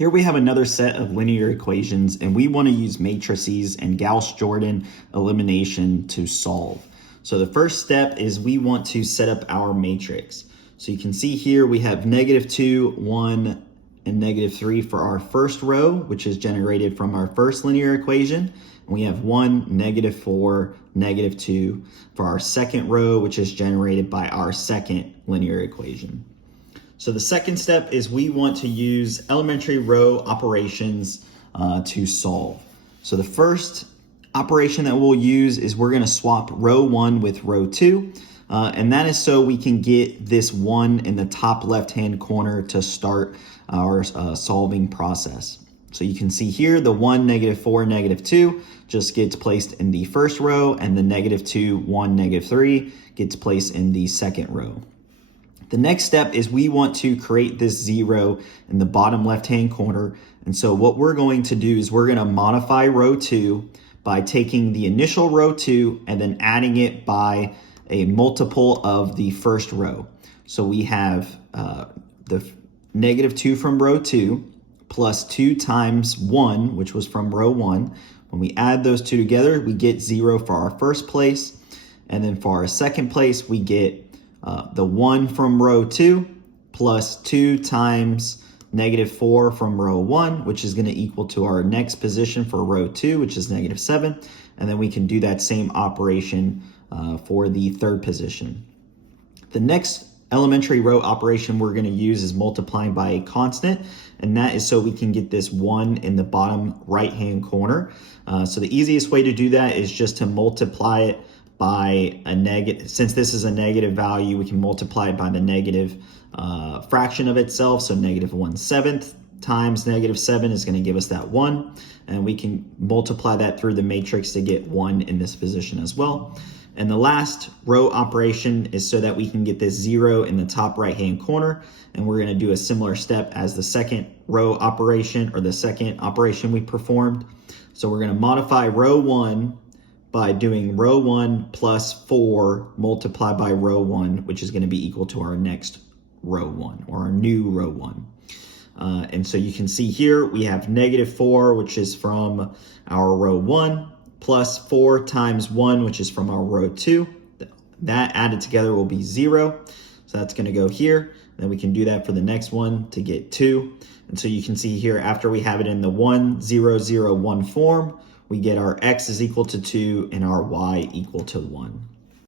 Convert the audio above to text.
Here we have another set of linear equations, and we want to use matrices and Gauss-Jordan elimination to solve. So the first step is we want to set up our matrix. So you can see here we have -2, 1, and -3 for our first row, which is generated from our first linear equation. And we have 1, -4, -2 for our second row, which is generated by our second linear equation. So the second step is we want to use elementary row operations to solve. So the first operation that we'll use is we're going to swap row 1 with row 2. And that is so we can get this 1 in the top left-hand corner to start our solving process. So you can see here the 1, -4, -2 just gets placed in the first row, and the -2, 1, -3 gets placed in the second row. The next step is we want to create this 0 in the bottom left-hand corner. And so what we're going to do is we're going to modify row 2 by taking the initial row 2 and then adding it by a multiple of the first row. So we have the -2 from row 2 plus 2 times 1, which was from row 1. When we add those two together, we get 0 for our first place. And then for our second place, we get the 1 from row 2 plus 2 times -4 from row 1, which is going to equal to our next position for row 2, which is -7. And then we can do that same operation for the third position. The next elementary row operation we're going to use is multiplying by a constant, and that is so we can get this 1 in the bottom right-hand corner. So the easiest way to do that is just to multiply it by a negative. Since this is a negative value, we can multiply it by the negative fraction of itself. So -1/7 times -7 is going to give us that 1. And we can multiply that through the matrix to get 1 in this position as well. And the last row operation is so that we can get this 0 in the top right-hand corner. And we're going to do a similar step as the second row operation, or the second operation we performed. So we're going to modify row 1 by doing row 1 plus 4 multiplied by row 1, which is going to be equal to our next row 1, or our new row 1. And so you can see here we have -4, which is from our row 1, plus 4 times 1, which is from our row 2. That added together will be 0. So that's going to go here. Then we can do that for the next one to get 2. And so you can see here, after we have it in the 1, 0, 0, 1 form, we get our x is equal to 2 and our y equal to 1.